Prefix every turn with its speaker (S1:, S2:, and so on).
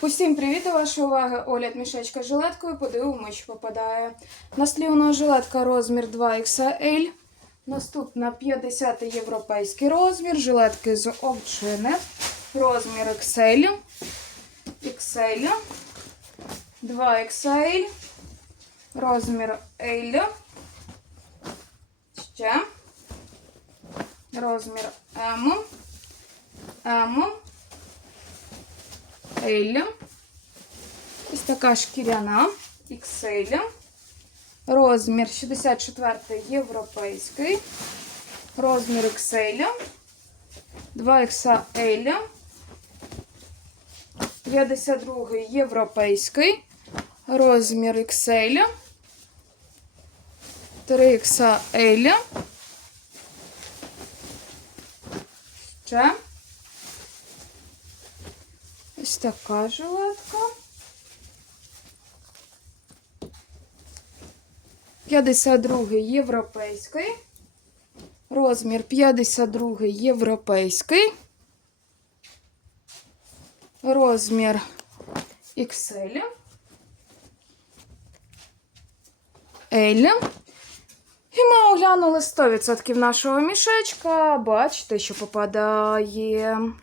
S1: Усім привіт! До вашої уваги огляд мішечка з жилеткою. Подивимось, що попадає. На столі у нас жилетка розмір 2XL. Наступна 50 європейський розмір. Жилетки з овчини. Розмір XL. XL. 2XL. Розмір L. Ще. Розмір M. M. L. Ось така шкіряна XL. Розмір 64 європейський. Розмір XL. 2XL. 52 європейський. Розмір XL. 3XL. Ще. Ось така жилетка. 52 європейський. Розмір 52 європейський. Розмір XL. L. І ми оглянули 100% нашого мішечка. Бачите, що попадає.